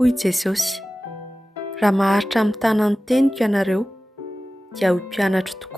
Hoy Jesosy, raha maharitra amin'ny tanany teniko ianareo dia ho mpianatra tokoa.